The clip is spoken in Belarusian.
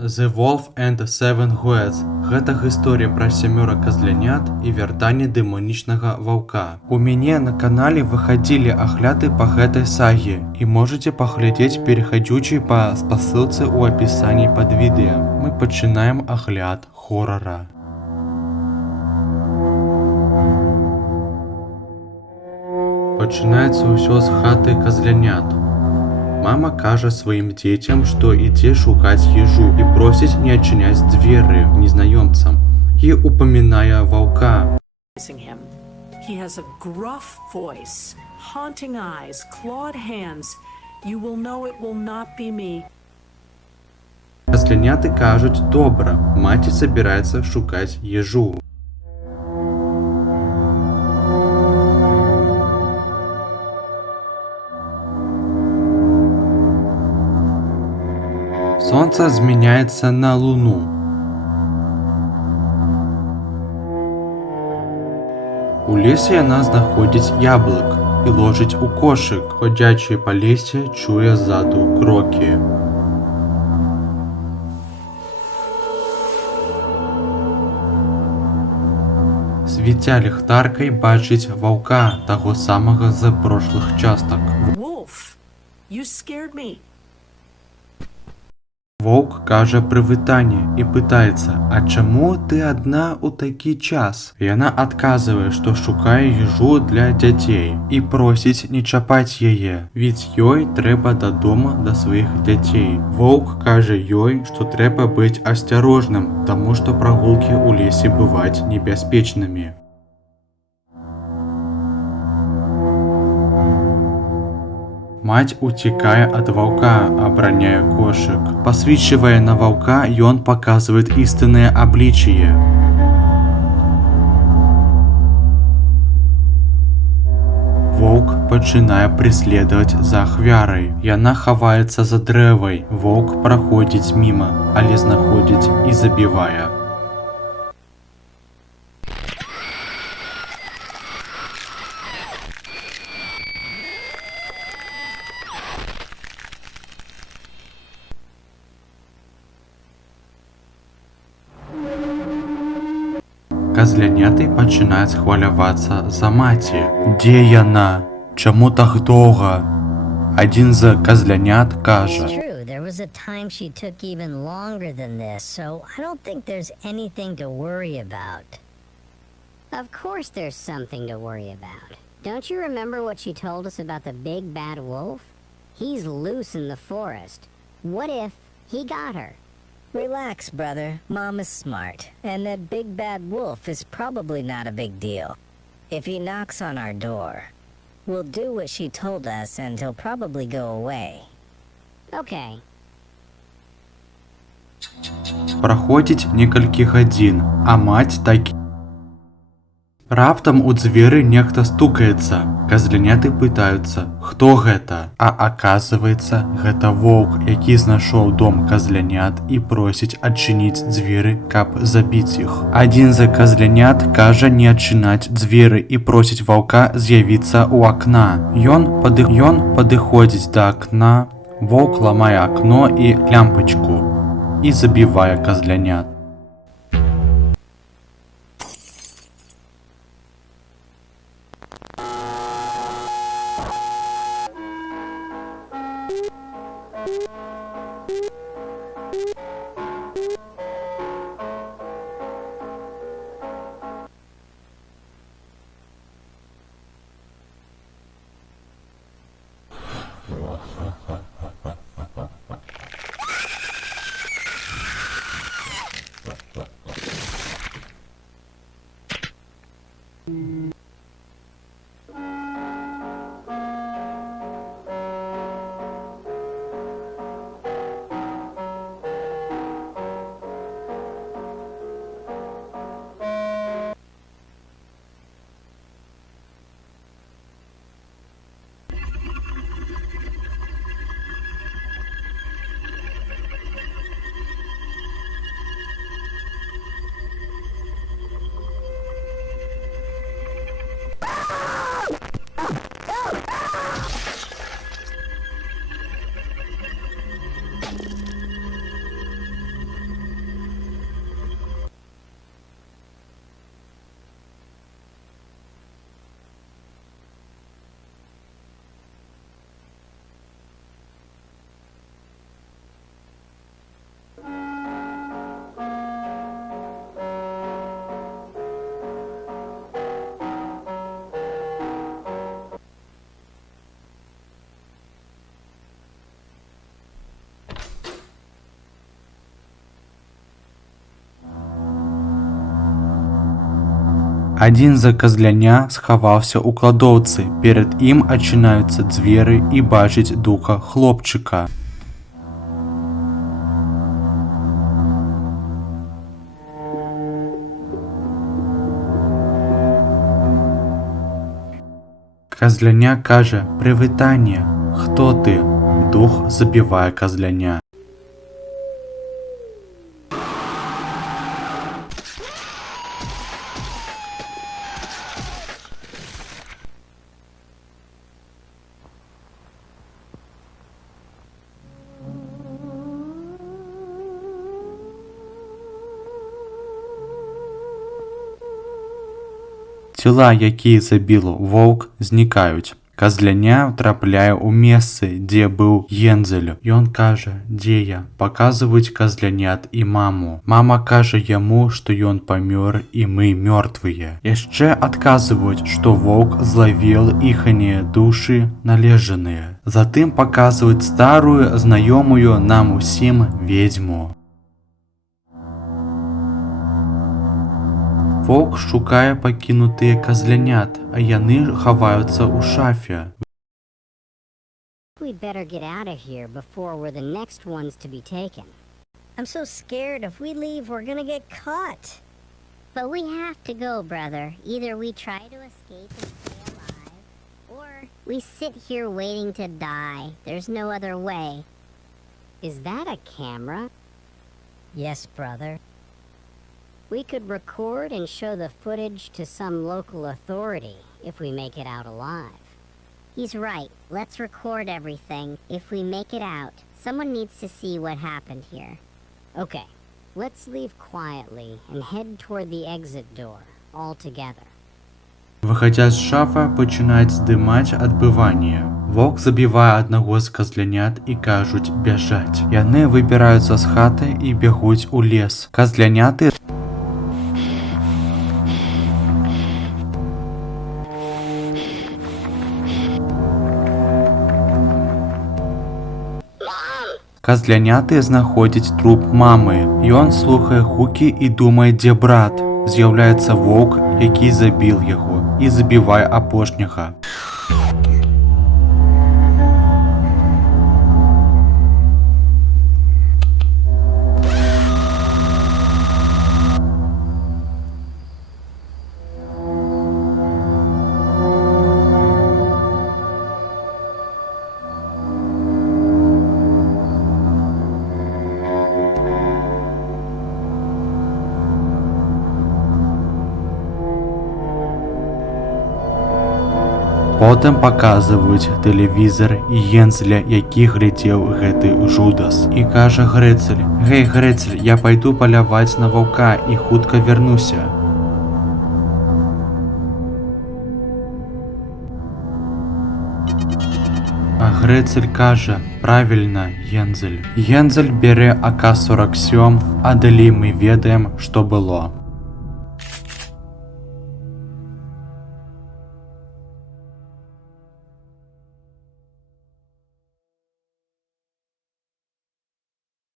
The Wolf and Seven Goats. Гэта гісторыя пра 7 казлянят і вяртанне дэманічнага ваўка. У мяне на канале выхадзілі агляды па гэтай саге і можаце паглядзець, пераходзячы па спасылцы ў апісанні пад відэа. Мы пачынаем агляд хорара. Пачынаецца ўсё з хаты казлянят. Мама кажа сваім дзецям, што ідзе шукаць ежу і просіць не адчыняць дзверы незнаёмцам. І упамінае ваўка. He has a gruff voice, haunting eyes, clawed hands. You will know it will not be me. Казляняты кажуць: добра, маці собираецца шукаць ежу. Сонце змяняецца на луну. У лесе яна знаходзіць яблык і ложыць у кошык. Ходзячы па лесе чуе ззаду крокі. Свіця ліхтаркай бачыць ваўка, таго самага з прошлых частак. Wolf, you scared me. Воўк кажа прывітанне і пытаецца: а чаму ты адна ў такі час? Яна адказвае, што шукае ежу для дзяцей і просіць не чапаць яе, ведь ёй трэба дадому да сваіх дзяцей. Воўк кажа ёй, што трэба быць асцярожным, таму што прагулкі ў лесе бываюць небяспечнымі. Маць уцікае ад ваўка, абараняе кошык. Пасвічвае на ваўка, ён паказвае істыннае аблічче. Воўк пачынае преследаваць за ахвярай. Яна хаваецца за дрэвай. Воўк праходзіць міма, але знаходзіць і забівае. Казляняты пачынаюць хвалявацца за маці. Дзе яна? Чаму так доўга? Адзін з казлянят кажа: There was a time she took even longer than this, so I don't think there's anything to worry about. Of course there's something to worry about. Don't you remember what she told us about the big bad wolf? He's loose in the forest. What if he got her? Relax, brother. Mom is smart, and that big bad wolf is probably not a big deal. If he knocks on our door, we'll do what she told us and he'll probably go away. Okay. Праходзіць некалькі гадзін, а маць такі. Раптам у дзверы нехта стукаецца. Казляняты пытаюцца: хто гэта? А аказваецца, гэта воўк, які знайшоў дом казлянят і просіць адчыніць дзверы, каб забіць іх. Адзін з казлянят кажа не адчыняць дзверы і просіць ваўка з'явіцца ў акна. Ён падыходзіць да акна, воўк ламае акно і лямпачку і забівае казлянят. Адзін за казляня схаваўся ў кладоўцы. Перад ім адчыняюцца дзверы і бачыць духа хлопчыка. Казляня кажа: «Прывітанне, хто ты?» Дух забівае казляня. Цела, якія забіл воўк, знікаюць. Казляня трапляе ў месцы, дзе быў Гензель. Ён кажа: «Дзе я?» Паказваюць казлянят і маму. Мама кажа яму, што ён памёр і мы мёртвыя. Яшчэ адказваюць, што воўк злавіл іхнія душы належаныя. Затым паказваюць старую, знаёмую нам усім ведзьму. Воўк шукае пакінутыя казлянят, а яны хаваюцца ў шафе. We'd better get out of here before we're the next ones to be taken. I'm so scared if we leave, we're gonna get caught. But we have to go, brother. Either we try to escape and stay alive, or we sit here waiting to die. There's no other way. Is that a camera? Yes, brother. We could record and show the footage to some local authority if we make it out alive. He's right. Let's record everything. If we make it out, someone needs to see what happened here. Okay, let's leave quietly and head toward the exit door, all together. Выходя з шафа, пачынаюць здымаць адбыванне. Воўк забівае аднаго з казлянят і кажуць бяжаць. Яны выбіраюцца з хаты і бягуць у лес. Казляняты Казляняты знаходзяць труп мамы. Ён слухае гукі і думае, дзе брат. З'яўляецца воўк, які забіл яго, і забівае апошняга. Потым паказваюць тэлевізар і Гензеля, які глядзеў гэты жудас. І кажа Грэцель: «Гэй, Грэцель, я пайду паляваць на ваўка і хутка вярнуся». А Грэцель кажа: «Правільна, Гензель». Гензель бярэ АК-47, а далей мы ведаем, што было.